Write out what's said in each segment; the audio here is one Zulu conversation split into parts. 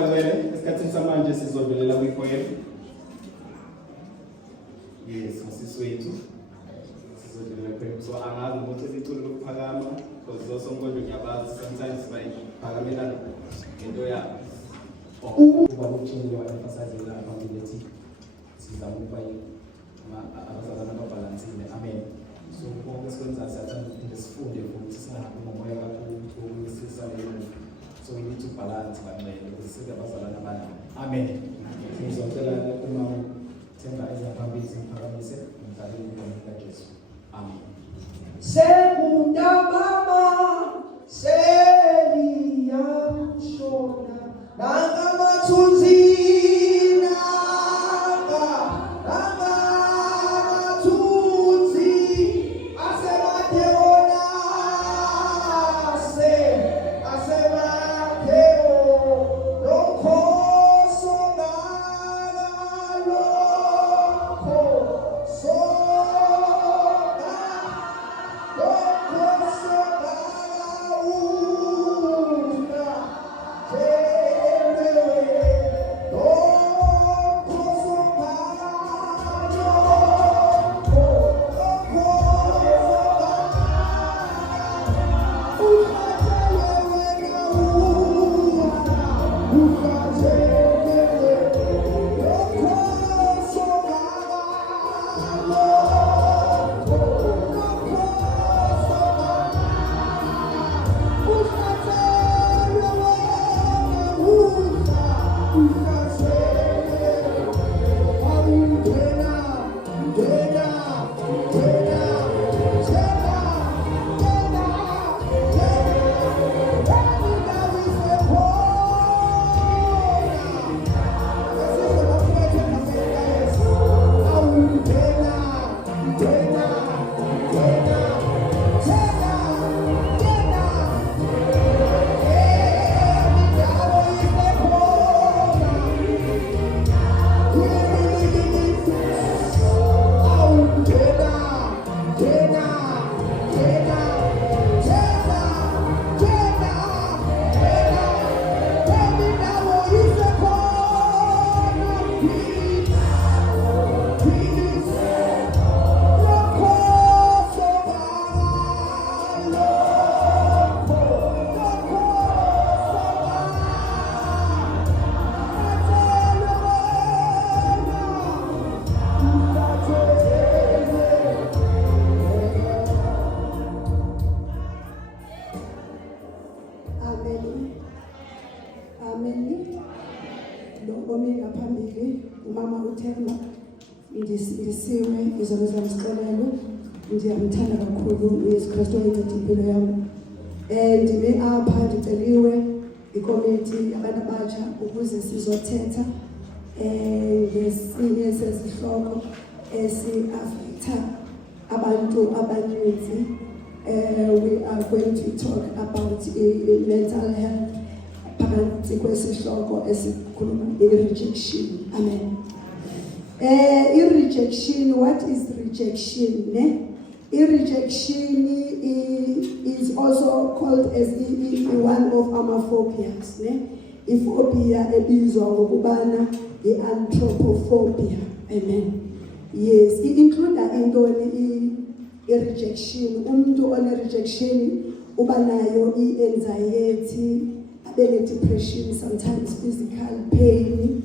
bangcwele esikhathini samanje sizodlulela kwi-poem. Yes, usisi wethu sizodlulela kwi-poem. So angazi ukuthi licule lokuphakama because zosonkonzo ngiyabazi sometimes bayiphakamela into yabo. Kuba ukutshela wa-emphasize la phambili sizama ukuba abazalwane ababhalansile. Amen. So konke esikwenza siyathanda ukuphinde sifunde futhi singahambi ngomoya kakhulu sisaleyo. So we need to balance bangcwele ukuze sibe abazalwane abanayo. Amen. Ngizocela uma themba ezaphambili simphakamise umdlali uNkulunkulu kaJesu. Amen. Segunda mama seliyamshona nangamathunzi ndiyamthanda kakhulu uYesu Kristu oyinceda impilo yami. Ndime apha ndiceliwe ikomiti yabantu abatsha ukuze sizothetha ngesinye sezihloko esi-afektha abantu abaninzi. We are going to talk about mental health phakathi kwesihloko esikhuluma i-rejection. Amen. I-rejection, what is rejection? I-rejection is also called as one of our phobias. I-phobia ebizwa ngokubana i-anthropophobia. Amen. Yes, i-include intoni i-rejection. Umuntu one-rejection uba nayo i-anxiety, abe ne-depression, sometimes physical pain,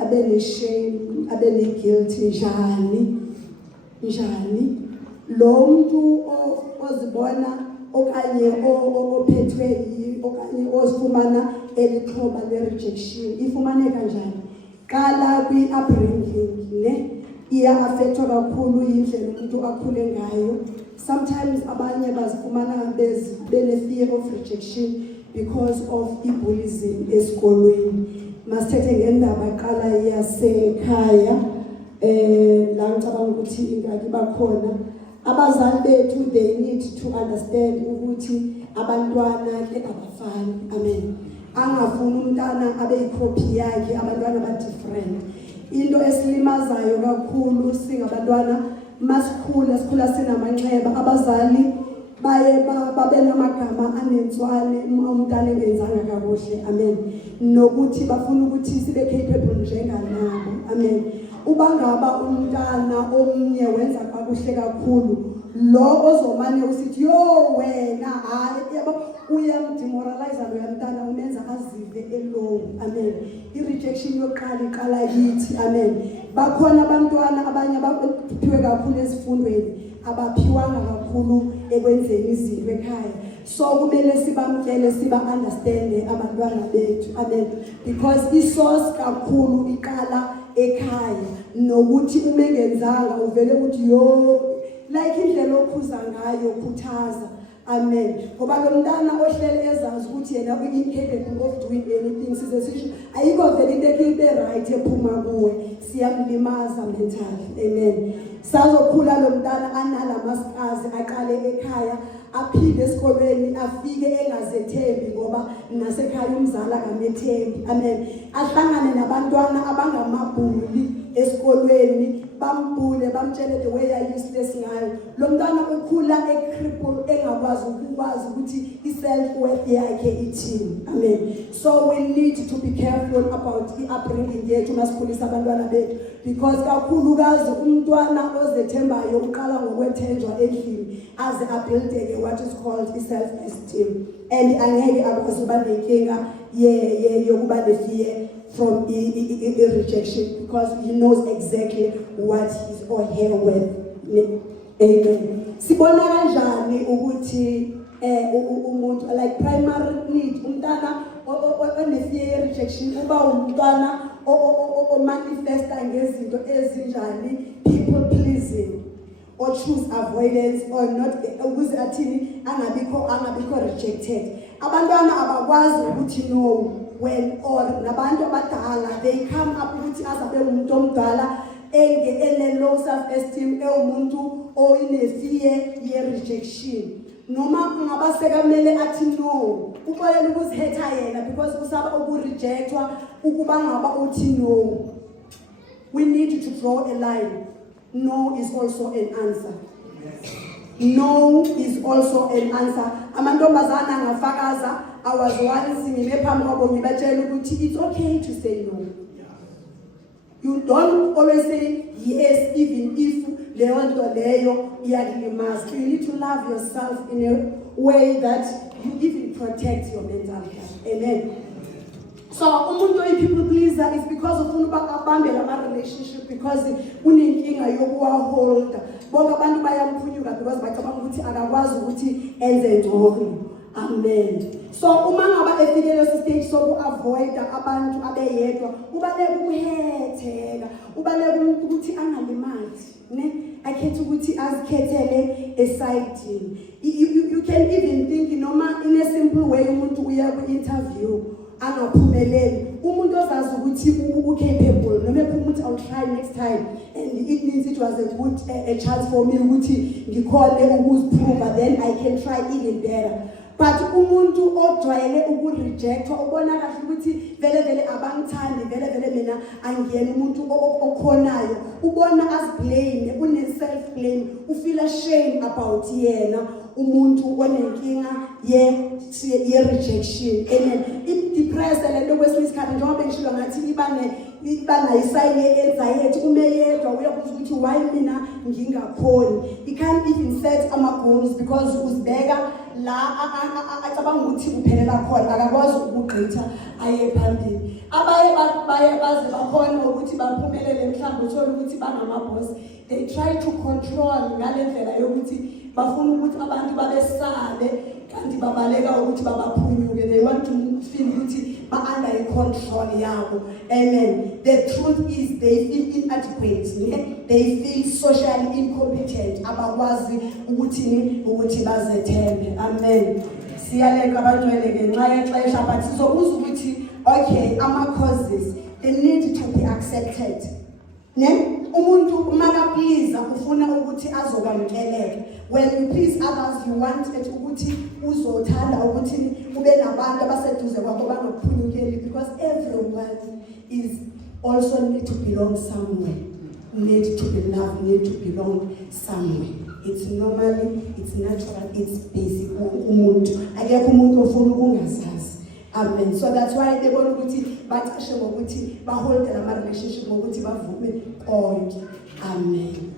abe ne-shame, abe ne-guilt, njani. Lo muntu ozibona okanye ophethwe okanye osifumana elixhoba le-rejection ifumaneka njani? Qala kwi-upbringing, iya-affectwa kakhulu yindlela umuntu akhule ngayo. Sometimes abanye bazifumana bene-fear of rejection because of i-bullying esikolweni. Masithethe ngendaba eqala yasekhaya, la ngicabanga ukuthi ingaki bakhona. Abazali bethu, they need to understand ukuthi abantwana ke abafani. Amen. Angafuni umntana abe ikopi yakhe, abantwana ba-different. Into esilimazayo kakhulu singabantwana masikhula, sikhula sinamanxeba. Abazali baye babe namagama anenswane umntana engenzanga kakuhle, amen, nokuthi bafuna ukuthi sibe capable njenganabo, amen. Ubangaba umntana omnye wenza kakuhle kakhulu, lo ozomane usithi yo wena hayi yabo uyamdemoralize lo yamntana umenza azive elow, amen. I-rejection yoqala iqala yithi, amen. Bakhona abantwana abanye abaphiwe kakhulu ezifundweni abaphiwanga kakhulu ekwenzeni izinto ekhaya, so kumele sibamkele siba-understande abantwana bethu, amen, because isource kakhulu iqala ekhaya, nokuthi uma engenzanga uvele ukuthi yo like indlela okhuza ngayo khuthaza, amen. Ngoba lo mntana ohlele ezazi ukuthi yena u-incapable of doing anything, size sisho ayikho vele into ekube right ephuma kuwe, siyamlimaza mentally, amen. Sazokhula lo mntana analamaskazi aqale ekhaya, aphinde esikolweni afike engazethembi ngoba nasekhaya umzala kamethembi, amen. Ahlangane nabantwana abangamabhuli esikolweni, bambule bamtshele the way I useless ngayo. Lo mntana ukhula ecripple engakwazi ukuthi i-self-worth yakhe ithini, amen. So we need to be careful about i-upbringing yethu masikhulisa abantwana bethu, because kakhulukazi umntwana ozethembayo uqala ngokwethenjwa endlini aze abuildeke what is called i-self-esteem, and angeke akwazi ukuba nenkinga yokuba ne-fear from rejection, because he knows exactly what his or her worth. Amen. Sibona kanjani ukuthi umuntu like primary need umntana one-fear rejection uba umntwana o-manifesta ngezinto ezinjani, people pleasing or choose avoidance or not, ukuze athini angabikho rejected. Abantwana abakwazi ukuthi no when or nabantu abadala they come up ukuthi azabe umuntu omdala ene-low self-esteem, umuntu oyine-fear ye-rejection, noma ngabaseka kumele athi no, uqolela ukuzihetha yena because usaba ukurejectwa ukuba ngaba uthi no. We need to draw a line. No is also an answer. No is also an answer. Amantombazana ngafakaza I was once ngime phambi kwabo ngibatshela ukuthi it's okay to say no. You don't always say yes even if leyo nto leyo iyakulimaza. You need to love yourself in a way that you even protect your mental health. Amen. So umuntu oyi-people pleaser is because ufuna uba abambe lama relationship because unenkinga yokuwaholda. Bonke abantu bayamphunyuka because bacabanga ukuthi akakwazi ukuthi enze ngcono. Amen. So uma ngaba efike leso stage soku-avoida abantu abeyedwa, ubaleka ukuhetheka, ubaleka umuntu ukuthi angalimali, ne? Akhethe ukuthi azikhethele esayidini. You can even think noma in a simple way umuntu uya ku-interview angaphumeleli, umuntu ozazi ukuthi u-capable, noma umuntu I'll try next time and it means it was a good a chance for me ukuthi ngikhole ukuziprove, then I can try even better. But umuntu ojwayele ukurejectwa ubona kahle ukuthi vele abangithandi, vele mina angiyena umuntu okhonayo, ubona as blame, une self blame, ufeel ashamed about yena umuntu onenkinga ye rejection. Amen. It depressed lento kwesinye isikhathi njengoba ngishilo ngathi iba nayisayini ye-anxiety, umeyedwa uyabuza ukuthi why mina ngingakhoni. You can't even set ama-goals because uzibeka la acabanga ukuthi uphelela khona, akakwazi ukugqitha aye phambili. Abaye baze bakhona ukuthi baphumelele mhlawumbe uthole ukuthi bangamabhosi, they try to control ngale ndlela yokuthi bafuna ukuthi abantu babesabe kanti babaleka ukuthi babaphunyuke. They want to feel ukuthi ba-under control yabo. Amen. The truth is they feel inadequate, they feel socially incompetent, abakwazi ukuthi bazethembe. Amen. Siyaleka abantwele ngenxa yexesha, but sizokuzwa ukuthi okay, ama-causes, they need to be accepted. Ne? Umuntu makaplease ufuna ukuthi azokwamukeleka. When you please others, you want ukuthi uzothanda ukuthi ube nabantu abaseduze kwakho bangakuphunyukeli, because everyone is also need to belong somewhere. Need to be loved, need to belong somewhere. it's normally, it's natural, it's basic. Umuntu akekho umuntu ofuna ukungazazi. Amen. So that's why they want ukuthi baqashe ngokuthi bahold ama relationship ngokuthi bavume konke. Amen.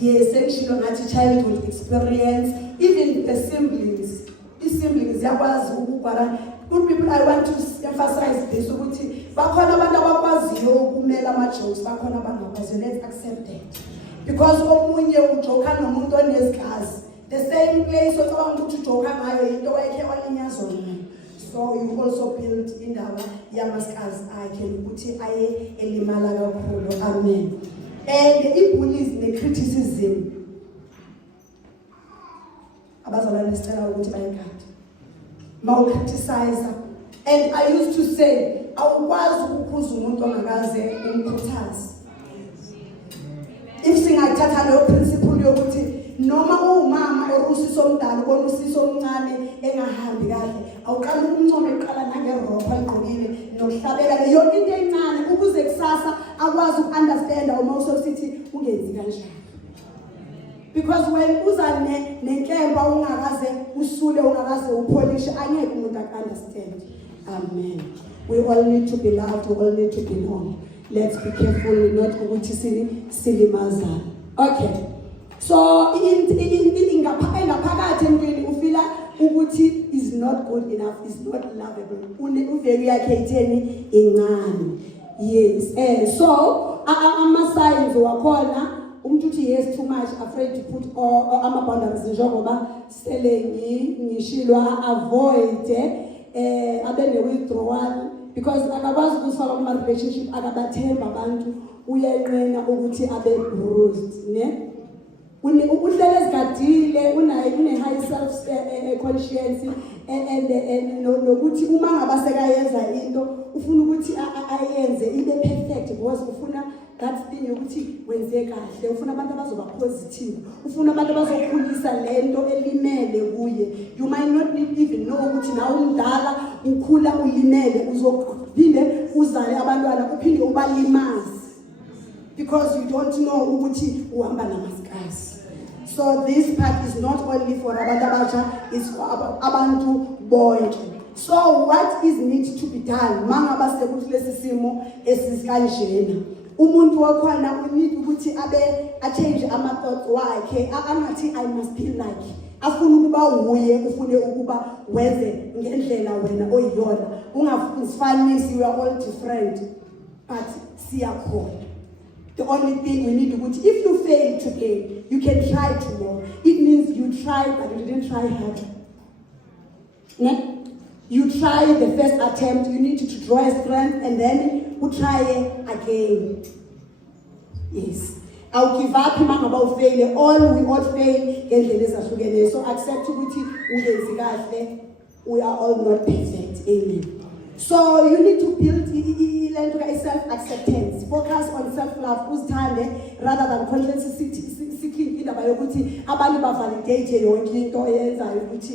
Yes, sengishilo ngathi childhood experience, even the siblings yakwazi ukubhala. Good people, I want to emphasize this ukuthi bakhona abantu abakwaziyo ukumela ama jokes, bakhona abangakwazi. Let's accept that. Because omunye ujoka nomuntu onezigazi, the same place ocabanga ukuthi ujoka ngayo into wakhe walinyazwa ngayo. So you also build indaba yamaskazi akhe ukuthi aye elimala kakhulu. Amen. And ibullies ne-criticism abazalwane sicela ukuthi bayikhathe mawucriticize. And I used to say awukwazi ukukhuza umuntu ongakaze umkhuthaze. If singathatha leyo principle yokuthi noma umama orusisa omdala ubona usisa omncane engahambi kahle, awuqala ukuncoma eqala nangerobha ayigqokile nohlabela yonke into encane ukuze kusasa akwazi ukunderstanda uma usosithi ungenzi kanjani. Because when uzane nenkemba ungakaze usule ungakaze upolish angeke umuntu understand. Amen. We all need to be loved, we all need to be known. Let's be careful not ukuthi silimazana. Okay. So in ngaphakathi empini ufila ukuthi is not good enough, is not lovable. Uvelu yakhe itheni incane. Yes. So ama signs wakhona umuntu uthi yes too much, afraid to put ama boundaries njengoba sele ngishilwa avoid abe ne withdrawal. Because akakwazi ukusala kuma relationship akabathemba abantu uyenqena ukuthi abe bruised ne uhlele ezigadile une high self conscience and nokuthi uma ngabasekayenza into ufuna ukuthi ayenze ibe perfect because ufuna that thing ukuthi wenze kahle, ufuna abantu abazoba positive, ufuna abantu abazokhulisa lento elimele kuye. You might not even know ukuthi nawe umdala ukhula ulimele uzophinde uzale abantwana uphinde ubalimazi because you don't know ukuthi uhamba namaskasi. So this part is not only for abantu abasha, it's for abantu bonke. So what is need to be done mangaba sekuthi lesisimo esikanjena? Umuntu wakhona we need ukuthi a change ama thoughts wakhe angathi I must be like afuna ukuba uye ufune ukuba wenze ngendlela wena oyiyona ungafanisi. We are all different but siyakhona. The only thing we need ukuthi if you fail today you can try tomorrow. It means you tried but you didn't try hard. You try the first attempt, you need to draw a strength and then you try again. Yes. I'll give up about failure. We all fail. So accept we are all not perfect. Amen. So you need to build self-acceptance. Focus on self-love. Rather than conscience seeking indaba yokuthi abantu bavalidate yonke into oyenzayo ukuthi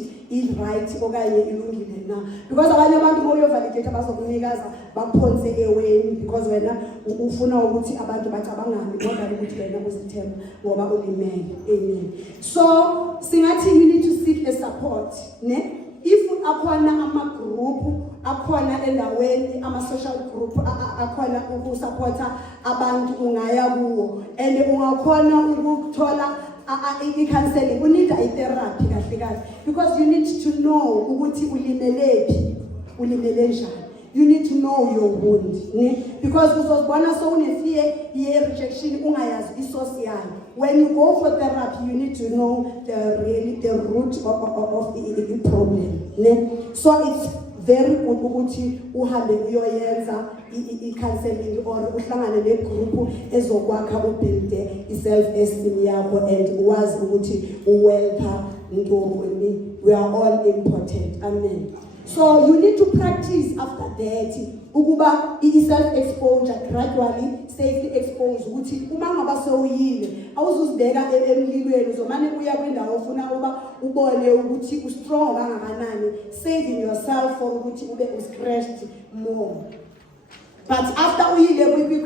right okanye ilungile na. Because abanye abantu moyovalidate abazokunikaza baphonse eweni because wena ufuna ukuthi abantu bacabangane kodwa ukuthi wena uzithemba ngoba ulimele. Amen. So singathi we need to seek a support ne. If akhona ama group akhona endaweni ama social group akhona ukusupporta abantu ungaya kuwo and ungakhona ukuthola i-counseling, you need a therapy kahle because you need to know ukuthi ulimelephi ulimele njani. You need to know your wound because uzobona so une fear ye rejection ungayazi isource yayo. When you go for therapy you need to know the root of the problem so it's very good ukuthi uhambe uyoyenza i-counseling or uhlangane ne-group ezokwakha ubuild i-self esteem yakho and wazi ukuthi uwelpha ntombi. We are all important. Amen. So you need to practice after that ukuba i-self-exposure gradually safely expose ukuthi uma ngaba sewuyile awuzuzibeka emlilweni uzomane uya kwindawo ufuna uba ubone ukuthi u-strong kangakanani, saving yourself for ukuthi ube u-stressed more. But after we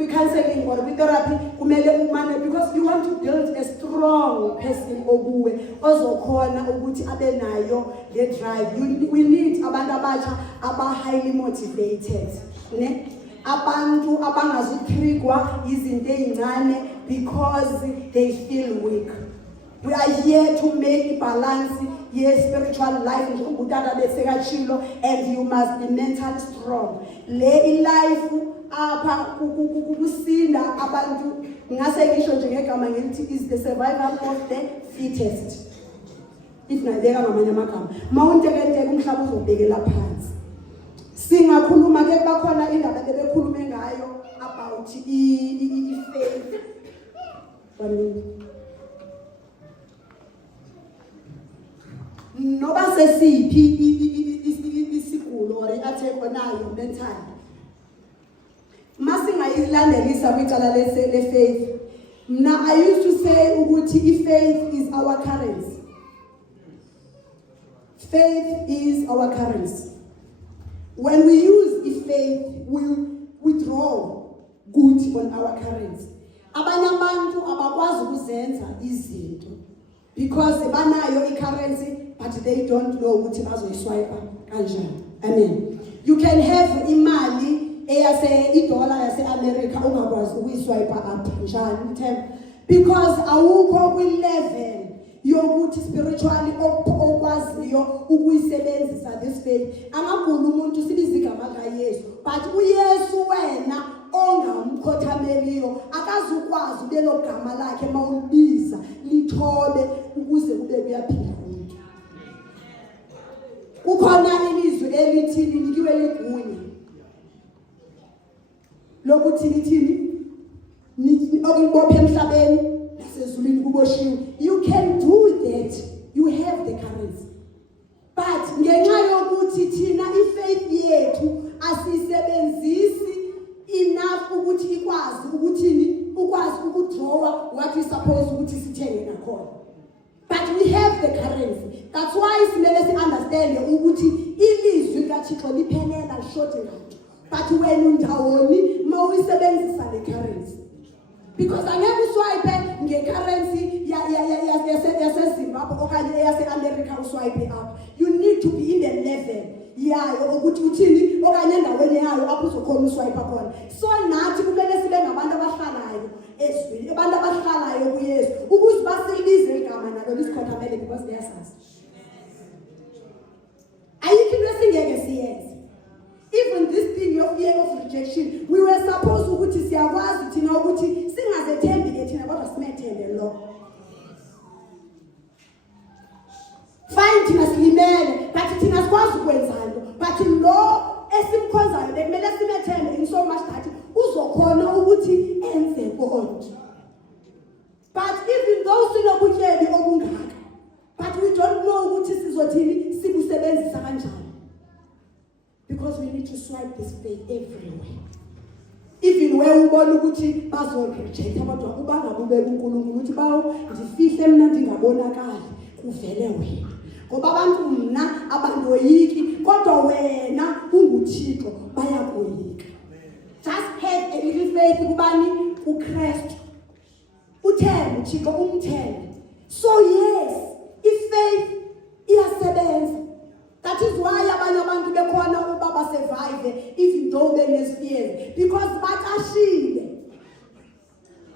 counseling or we therapy, because you want to build a strong person obuwe ozokhona ukuthi abe nayo le drive. We need abantu abatsha aba highly motivated. Ne? Abantu abangazitrigwa izinto ezincane because they feel weak. We are here to make balance your spiritual life and you must be mentally strong. Le life apha kusinda abantu ngase ngisho nje ngegama ngithi is the survival of the fittest. If nayibeka ngamanye amagama mawuntekenteke umhlaba uzobekela phansi. Singakhuluma ke bakhona indaba bebekhulume ngayo about i-faith. Noba sesiphi isigulo or i-attack onayo mentally. Masingayilandelisa kwicala le-faith. Now I used to say ukuthi faith is our currency. Faith is our currency. When we use faith, we withdraw good on our currency. Abanye abantu abakwazi ukuzenza izinto because banayo i-currency but they don't know ukuthi bazoyiswipe kanjani. Amen. You can have imali i-dollar yase-America ungakwazi ukuyiswipe up njani because awukho kwi-level yokuthi spiritually okwaziyo ukuyisebenzisa this faith. Angagula umuntu sibiza igama kaYesu but uYesu wena ongamkhothameliyo akazukwazi ubelo gama lakhe mawulibiza lithobe ukuze kube kuyaphila umuntu. Kukhona ilizwi elithi linikiwe ligunya lokuthi lithini okubophe emhlabeni nasezulwini kuboshiwe. You can do that. You have the currency. But ngenxa yokuthi thina ifaith yethu asisebenzisi enough ukuthi ikwazi ukuthini ukwazi ukudraw what we supposed ukuthi sithenge nakhona. But we have the currency. That's why simele si-understand ukuthi ilizwi kaThixo liphelela lishoti nganto. But wena undawoni mawuyisebenzisa le currency. Because angeke uswipe nge-currency yaseZimbabwe okanye yase-America uswipe up. You need to be in the level yayo ukuthi uthini okanye endaweni yayo apho uzokhona uswipe khona. So nathi kumele sibe ngabantu abahlalayo ezweni, abantu abahlalayo kuYesu ukuze basilize igama nalo lisikhothamele because liyasazi. Ayikho into esingeke siyenze. Even this thing of fear of rejection, we were supposed ukuthi siyakwazi thina ukuthi singazethembi thina kodwa simethembe lo. Fine thina silimele, but thina sikwazi ukwenzani. But lo esimkhonzayo bekumele simethembe in so much that uzokhona ukuthi enze konke. But even though sinokutyebi obungaka, but we don't know ukuthi sizothini sikusebenzisa kanjani. Because we need to swipe this faith everywhere. Even where ubona ukuthi bazoreject kodwa ubangabubeka uNkulunkulu ukuthi bawo ndifihle mina ndingabonakali kuvele wena. Ngoba abantu mna abandoyiki kodwa wena unguThixo bayakoyika. Just have a little faith kubani uKristu. Uthembe uThixo umthembe. So yes, if faith iyasebenza. That is why abanye abantu bekhona ubaba survive even though they may fear because batashile.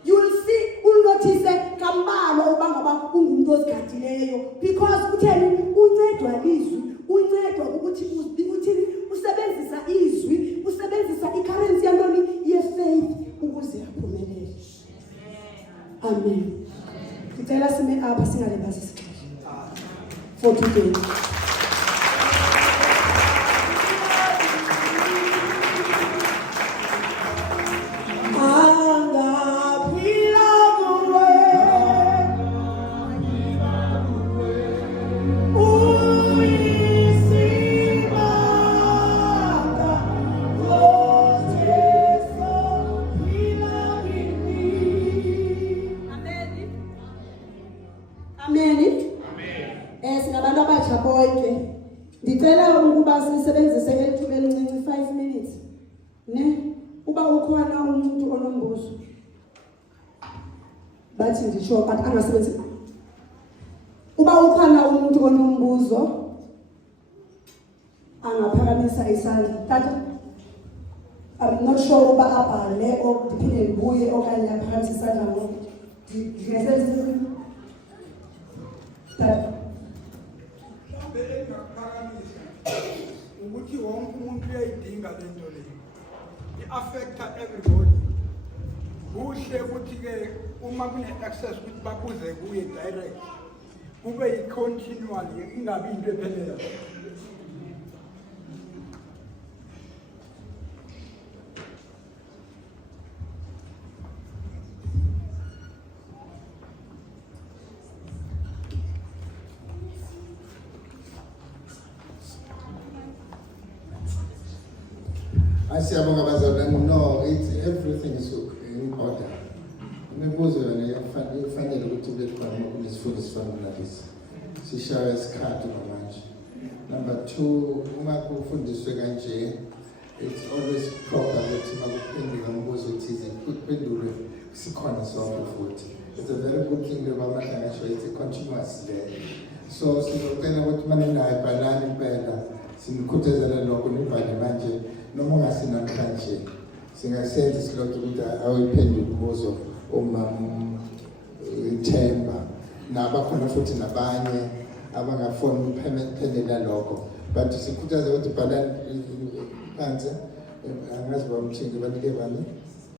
You will see unotice kambalo ubangaba ungumuntu ozigadileyo because utheni uncedwa lizwi uncedwa ukuthi uthini usebenzisa izwi usebenzisa i-currency yantoni ye-faith ukuze aphumelele. Amen. Ngicela sime apha singalibazisi isikhathi for today. uba ukhona umuntu onombuzo bathi ngisho but angasebenzi uba ukhona umuntu onombuzo angaphakamisa isandla tata. I'm not sure uba abhale or ndiphinde ndibuye okanye aphakamise isandla ngoku ndingasenza tata. Mhlawumbe engingakuphakamisa ukuthi wonke umuntu uyayidinga le nto le, i-affecta everybody. Kuhle ukuthi-ke uma kune-access ukuthi babuze kuye direct, kube yi-continual, ingabi into ephelele. Siyabonga bazalwane. No, it's everything is in order. Imibuzo yona kufanele ukuthi kube khona kunesifundo esifana nalesi. Sishaye isikhathi manje. Number 2, uma kufundiswe kanje, it's always proper ukuthi makuphendula umbuzo othize kuphendulwe sikhona sonke futhi. It's a very good thing about mahlanganisho, it's a continuous there. So sizocela ukuthi maninayo bhalani impela simkhuthazela lokho nibhale manje. Noma ngasinamhlanje singasenza isilotho ukuthi awuyiphendule umbuzo uma ithemba nabakhona futhi nabanye abangafuni ukuphendula lokho, but sikhuthaza ukuthi bhalani phansi angazi bamthingi banike bani